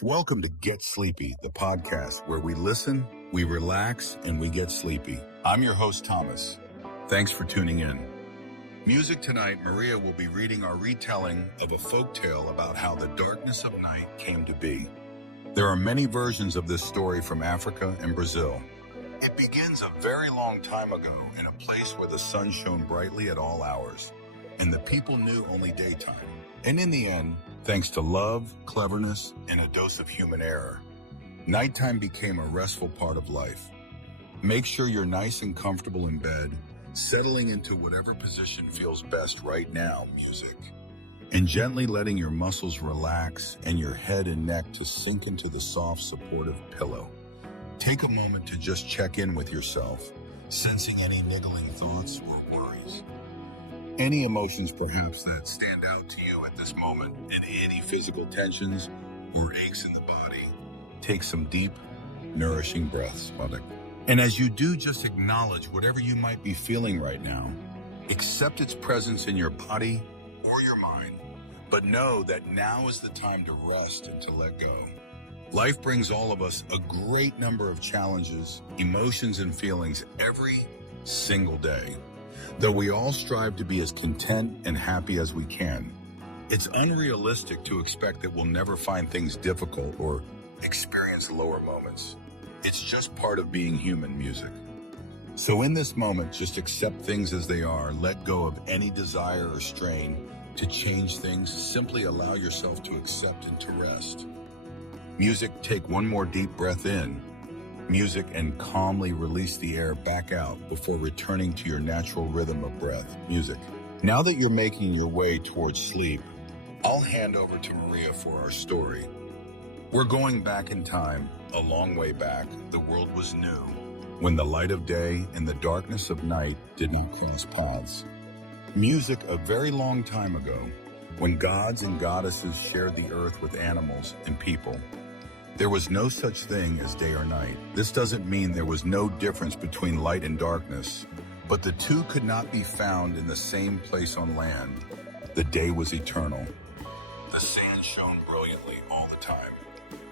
Welcome to Get Sleepy, the podcast where we listen, we relax, and we get sleepy. I'm your host, Thomas. Thanks for tuning in. Music tonight, Maria will be reading our retelling of a folktale about how the darkness of night came to be. There are many versions of this story from Africa and Brazil. It begins a very long time ago in a place where the sun shone brightly at all hours, and the people knew only daytime. And in the end, thanks to love, cleverness, and a dose of human error, nighttime became a restful part of life. Make sure you're nice and comfortable in bed, settling into whatever position feels best right now, music, and gently letting your muscles relax and your head and neck to sink into the soft, supportive pillow. Take a moment to just check in with yourself, sensing any niggling thoughts or worries. Any emotions perhaps that stand out to you at this moment, and any physical tensions or aches in the body. Take some deep, nourishing breaths. And as you do, just acknowledge whatever you might be feeling right now. Accept its presence in your body or your mind, but know that now is the time to rest and to let go. Life brings all of us a great number of challenges, emotions, and feelings every single day. Though we all strive to be as content and happy as we can, it's unrealistic to expect that we'll never find things difficult or experience lower moments. It's just part of being human, music. So in this moment, just accept things as they are, let go of any desire or strain to change things, simply allow yourself to accept and to rest. Music, take one more deep breath in. Music, and calmly release the air back out before returning to your natural rhythm of breath. Music. Now that you're making your way towards sleep, I'll hand over to Maria for our story. We're going back in time, a long way back. The world was new, when the light of day and the darkness of night did not cross paths. Music, a very long time ago, when gods and goddesses shared the earth with animals and people. There was no such thing as day or night. This doesn't mean there was no difference between light and darkness, but the two could not be found in the same place on land. The day was eternal. The sand shone brilliantly all the time.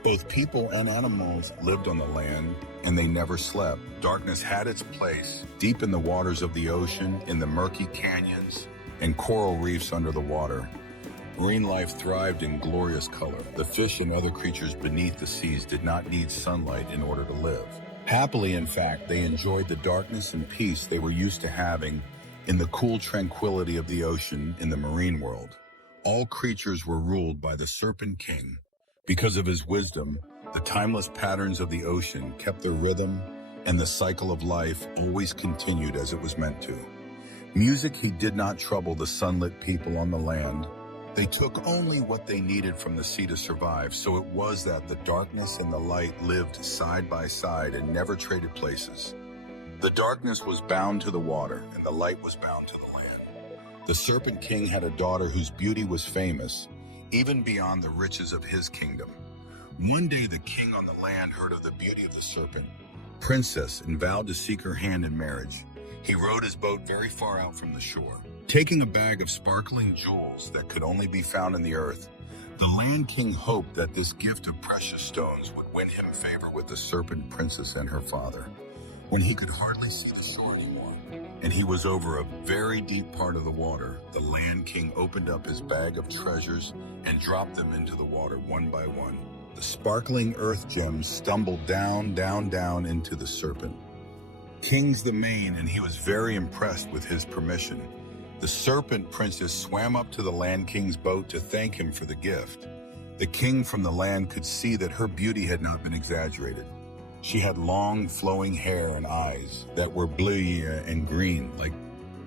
Both people and animals lived on the land, and they never slept. Darkness had its place deep in the waters of the ocean, in the murky canyons and coral reefs under the water. Marine life thrived in glorious color. The fish and other creatures beneath the seas did not need sunlight in order to live. Happily, in fact, they enjoyed the darkness and peace they were used to having in the cool tranquility of the ocean in the marine world. All creatures were ruled by the Serpent King. Because of his wisdom, the timeless patterns of the ocean kept their rhythm, and the cycle of life always continued as it was meant to. Music, he did not trouble the sunlit people on the land. They took only what they needed from the sea to survive, so it was that the darkness and the light lived side by side and never traded places. The darkness was bound to the water, and the light was bound to the land. The Serpent King had a daughter whose beauty was famous, even beyond the riches of his kingdom. One day the king on the land heard of the beauty of the serpent princess and vowed to seek her hand in marriage. He rowed his boat very far out from the shore. Taking a bag of sparkling jewels that could only be found in the earth, the land king hoped that this gift of precious stones would win him favor with the serpent princess and her father. When he could hardly see the shore anymore, and he was over a very deep part of the water, the land king opened up his bag of treasures and dropped them into the water one by one. The sparkling earth gems stumbled down into the serpent king's domain, and he was very impressed with his permission. The serpent princess swam up to the land king's boat to thank him for the gift. The king from the land could see that her beauty had not been exaggerated. She had long, flowing hair and eyes that were blue and green, like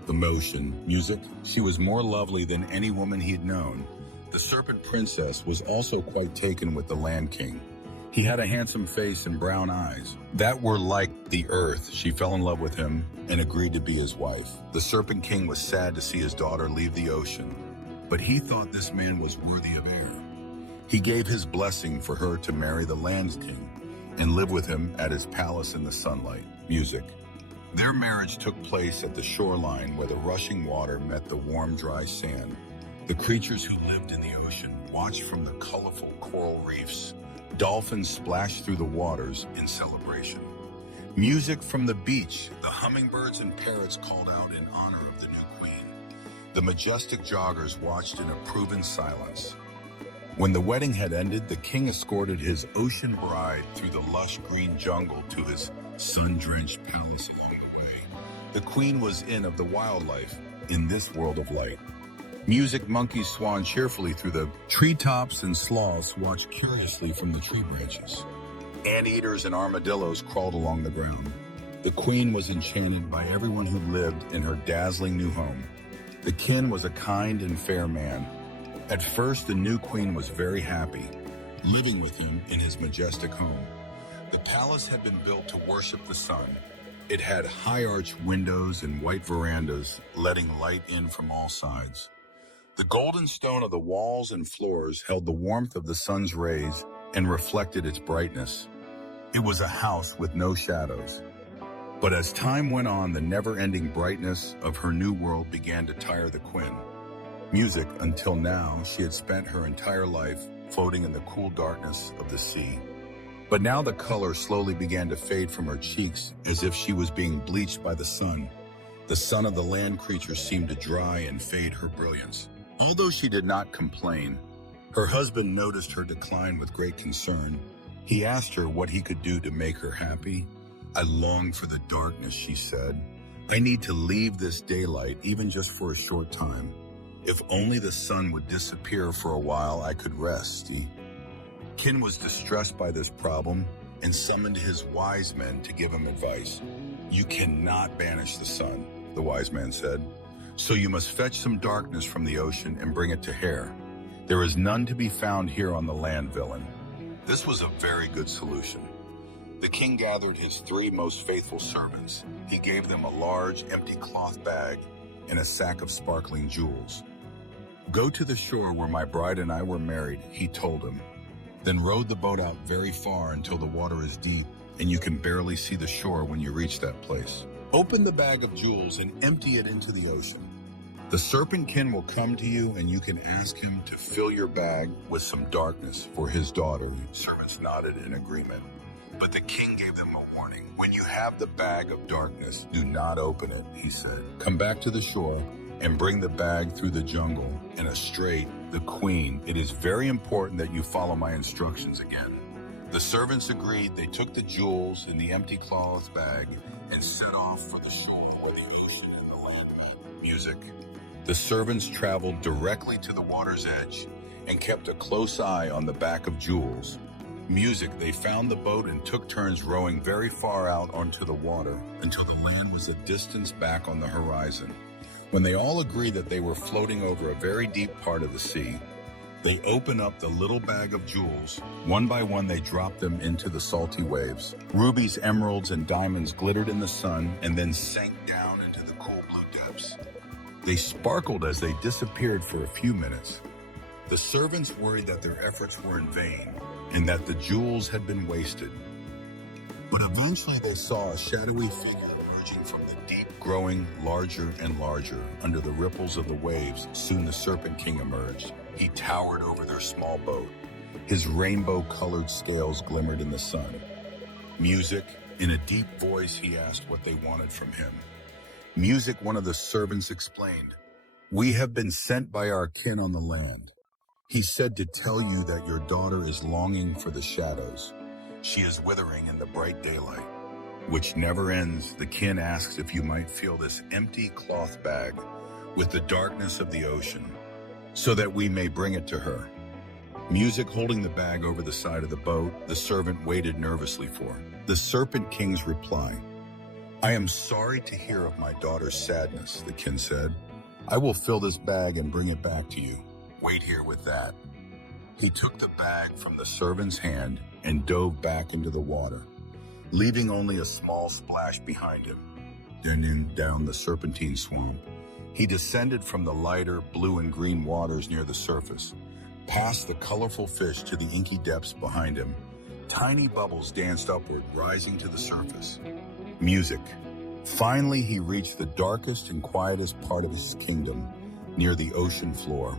the motion. Music. She was more lovely than any woman he'd known. The serpent princess was also quite taken with the land king. He had a handsome face and brown eyes that were like the earth. She fell in love with him and agreed to be his wife. The Serpent King was sad to see his daughter leave the ocean, but he thought this man was worthy of heir. He gave his blessing for her to marry the Land's King and live with him at his palace in the sunlight. Music. Their marriage took place at the shoreline where the rushing water met the warm, dry sand. The creatures who lived in the ocean watched from the colorful coral reefs Dolphins splashed through the waters in celebration. Music from the beach, the hummingbirds and parrots called out in honor of the new queen. The majestic joggers watched in approving silence. When the wedding had ended, the king escorted his ocean bride through the lush green jungle to his sun-drenched palace along the way. The queen was in of the wildlife in this world of light. Music monkeys swan cheerfully through the treetops and sloths watched curiously from the tree branches. Anteaters and armadillos crawled along the ground. The queen was enchanted by everyone who lived in her dazzling new home. The king was a kind and fair man. At first, the new queen was very happy, living with him in his majestic home. The palace had been built to worship the sun. It had high-arched windows and white verandas, letting light in from all sides. The golden stone of the walls and floors held the warmth of the sun's rays and reflected its brightness. It was a house with no shadows. But as time went on, the never-ending brightness of her new world began to tire the queen. Music, until now, she had spent her entire life floating in the cool darkness of the sea. But now the color slowly began to fade from her cheeks as if she was being bleached by the sun. The sun of the land creatures seemed to dry and fade her brilliance. Although she did not complain, her husband noticed her decline with great concern. He asked her what he could do to make her happy. "I long for the darkness," she said. "I need to leave this daylight, even just for a short time. If only the sun would disappear for a while, I could rest." Kin was distressed by this problem and summoned his wise men to give him advice. "You cannot banish the sun," the wise man said. "So you must fetch some darkness from the ocean and bring it to Hare. There is none to be found here on the land, villain." This was a very good solution. The king gathered his 3 most faithful servants. He gave them a large, empty cloth bag and a sack of sparkling jewels. "Go to the shore where my bride and I were married," he told them. "Then row the boat out very far until the water is deep and you can barely see the shore when you reach that place. Open the bag of jewels and empty it into the ocean. The serpent kin will come to you and you can ask him to fill your bag with some darkness for his daughter." Servants nodded in agreement. But the king gave them a warning. "When you have the bag of darkness, do not open it," he said. "Come back to the shore and bring the bag through the jungle in a straight, the queen. It is very important that you follow my instructions again." The servants agreed. They took the jewels in the empty cloth bag and set off for the shore where the ocean and the land met. Music. The servants traveled directly to the water's edge and kept a close eye on the back of jewels. Music. They found the boat and took turns rowing very far out onto the water until the land was a distance back on the horizon. When they all agreed that they were floating over a very deep part of the sea, they opened up the little bag of jewels. One by one, they dropped them into the salty waves. Rubies, emeralds, and diamonds glittered in the sun and then sank down into the cool blue depths. They sparkled as they disappeared for a few minutes. The servants worried that their efforts were in vain and that the jewels had been wasted. But eventually they saw a shadowy figure emerging from the deep, growing larger and larger under the ripples of the waves. Soon the Serpent King emerged. He towered over their small boat. His rainbow-colored scales glimmered in the sun. Music. In a deep voice, he asked what they wanted from him. Music, one of the servants explained. "We have been sent by our kin on the land. He said to tell you that your daughter is longing for the shadows. She is withering in the bright daylight, which never ends. The kin asks if you might fill this empty cloth bag with the darkness of the ocean, so that we may bring it to her." Music holding the bag over the side of the boat, the servant waited nervously for the Serpent King's reply. "I am sorry to hear of my daughter's sadness," the king said. "I will fill this bag and bring it back to you. Wait here with that." He took the bag from the servant's hand and dove back into the water, leaving only a small splash behind him. Then down the serpentine swamp, he descended from the lighter blue and green waters near the surface, past the colorful fish to the inky depths behind him. Tiny bubbles danced upward, rising to the surface. Music. Finally, he reached the darkest and quietest part of his kingdom, near the ocean floor.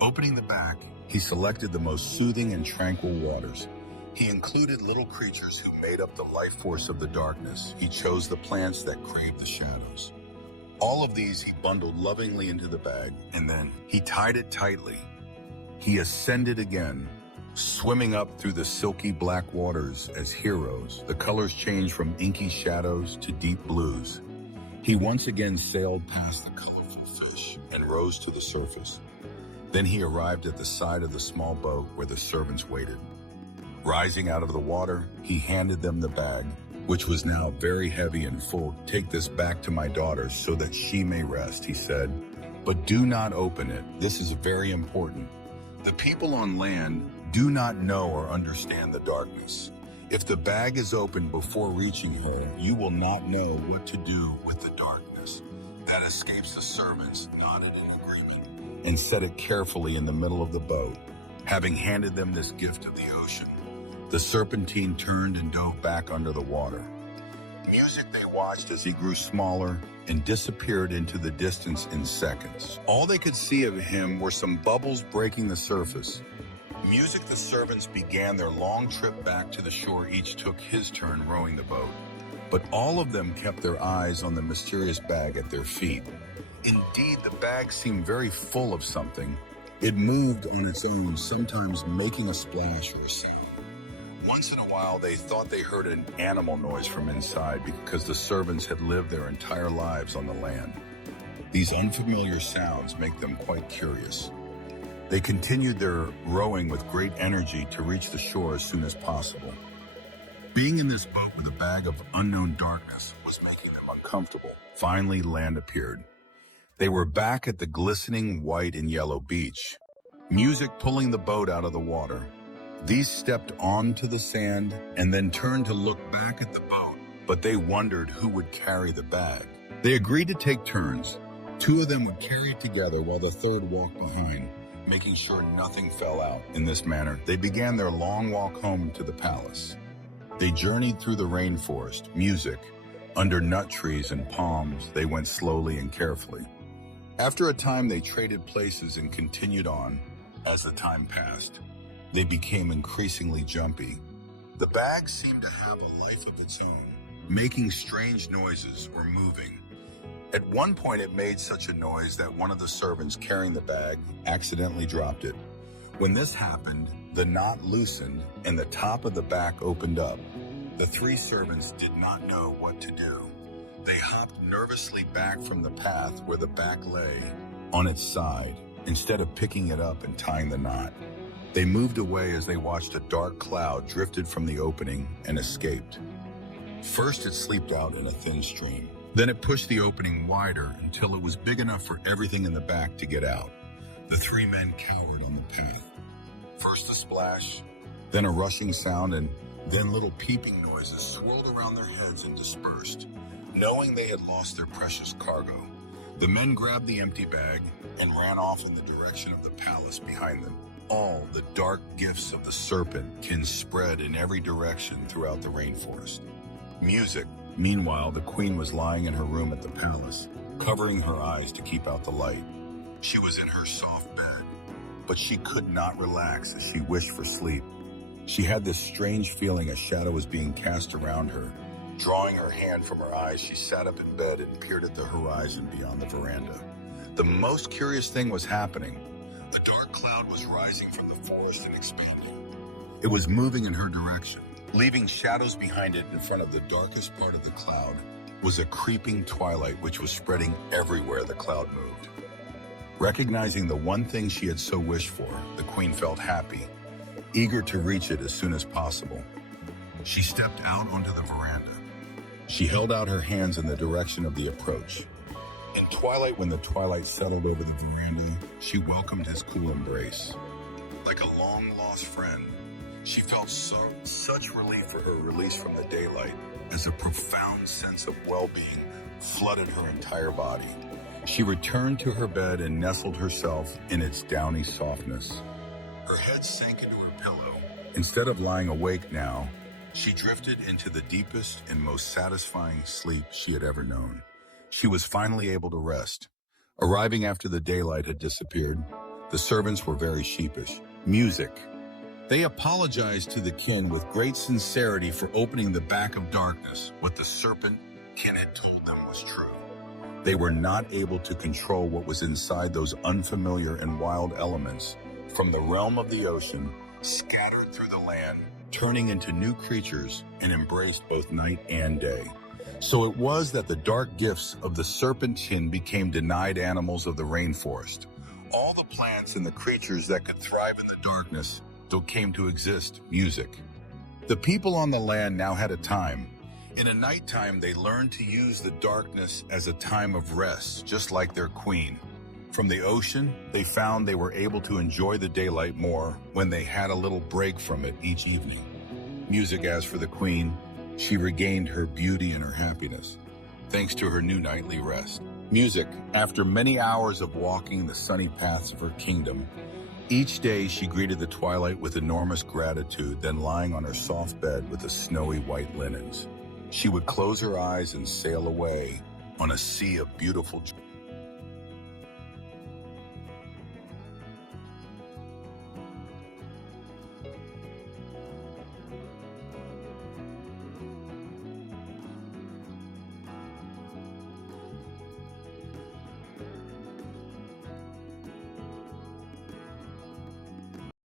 Opening the bag, he selected the most soothing and tranquil waters. He included little creatures who made up the life force of the darkness. He chose the plants that craved the shadows. All of these he bundled lovingly into the bag, and then he tied it tightly. He ascended again, swimming up through the silky black waters as heroes. The colors changed from inky shadows to deep blues. He once again sailed past the colorful fish and rose to the surface. Then he arrived at the side of the small boat where the servants waited. Rising out of the water, he handed them the bag, which was now very heavy and full. "Take this back to my daughter so that she may rest," he said. "But do not open it. This is very important. The people on land do not know or understand the darkness. If the bag is opened before reaching her, you will not know what to do with the darkness." That escapes the servants nodded in agreement and set it carefully in the middle of the boat. Having handed them this gift of the ocean, the serpentine turned and dove back under the water. Music they watched as he grew smaller and disappeared into the distance in seconds. All they could see of him were some bubbles breaking the surface. Music the servants began their long trip back to the shore. Each took his turn rowing the boat, but all of them kept their eyes on the mysterious bag at their feet. Indeed, the bag seemed very full of something. It moved on its own, sometimes making a splash or a sound. Once in a while, they thought they heard an animal noise from inside because the servants had lived their entire lives on the land. These unfamiliar sounds make them quite curious. They continued their rowing with great energy to reach the shore as soon as possible. Being in this boat with a bag of unknown darkness was making them uncomfortable. Finally, land appeared. They were back at the glistening white and yellow beach, music pulling the boat out of the water. These stepped onto the sand and then turned to look back at the boat, but they wondered who would carry the bag. They agreed to take turns. Two of them would carry it together while the third walked behind, making sure nothing fell out. In this manner, they began their long walk home to the palace. They journeyed through the rainforest, music, under nut trees and palms. They went slowly and carefully. After a time, they traded places and continued on. As the time passed, they became increasingly jumpy. The bag seemed to have a life of its own, making strange noises or moving. At one point, it made such a noise that one of the servants carrying the bag accidentally dropped it. When this happened, the knot loosened and the top of the back opened up. The three servants did not know what to do. They hopped nervously back from the path where the bag lay on its side, instead of picking it up and tying the knot. They moved away as they watched a dark cloud drifted from the opening and escaped. First, it sleeped out in a thin stream. Then it pushed the opening wider until it was big enough for everything in the back to get out. The three men cowered on the path. First a splash, then a rushing sound, and then little peeping noises swirled around their heads and dispersed, knowing they had lost their precious cargo. The men grabbed the empty bag and ran off in the direction of the palace behind them. All the dark gifts of the serpent can spread in every direction throughout the rainforest. Music. Meanwhile, the queen was lying in her room at the palace, covering her eyes to keep out the light. She was in her soft bed, but she could not relax as she wished for sleep. She had this strange feeling a shadow was being cast around her. Drawing her hand from her eyes, she sat up in bed and peered at the horizon beyond the veranda. The most curious thing was happening. The dark cloud was rising from the forest and expanding. It was moving in her direction, leaving shadows behind it. In front of the darkest part of the cloud was a creeping twilight which was spreading everywhere the cloud moved. Recognizing the one thing she had so wished for, the queen felt happy, eager to reach it as soon as possible. She stepped out onto the veranda. She held out her hands in the direction of the approach. In twilight, when the twilight settled over the veranda, she welcomed his cool embrace. Like a long-lost friend, she felt such relief for her release from the daylight as a profound sense of well-being flooded her entire body. She returned to her bed and nestled herself in its downy softness. Her head sank into her pillow. Instead of lying awake now, she drifted into the deepest and most satisfying sleep she had ever known. She was finally able to rest. Arriving after the daylight had disappeared, the servants were very sheepish. Music, They apologized to the kin with great sincerity for opening the back of darkness. What the serpent kin had told them was true. They were not able to control what was inside those unfamiliar and wild elements from the realm of the ocean, scattered through the land, turning into new creatures and embraced both night and day. So it was that the dark gifts of the serpent kin became denied animals of the rainforest. All the plants and the creatures that could thrive in the darkness came to exist, music. The people on the land now had a time. In a nighttime, they learned to use the darkness as a time of rest, just like their queen. From the ocean, they found they were able to enjoy the daylight more when they had a little break from it each evening. Music, as for the queen, she regained her beauty and her happiness, thanks to her new nightly rest. Music, after many hours of walking the sunny paths of her kingdom, each day she greeted the twilight with enormous gratitude, then lying on her soft bed with the snowy white linens, she would close her eyes and sail away on a sea of beautiful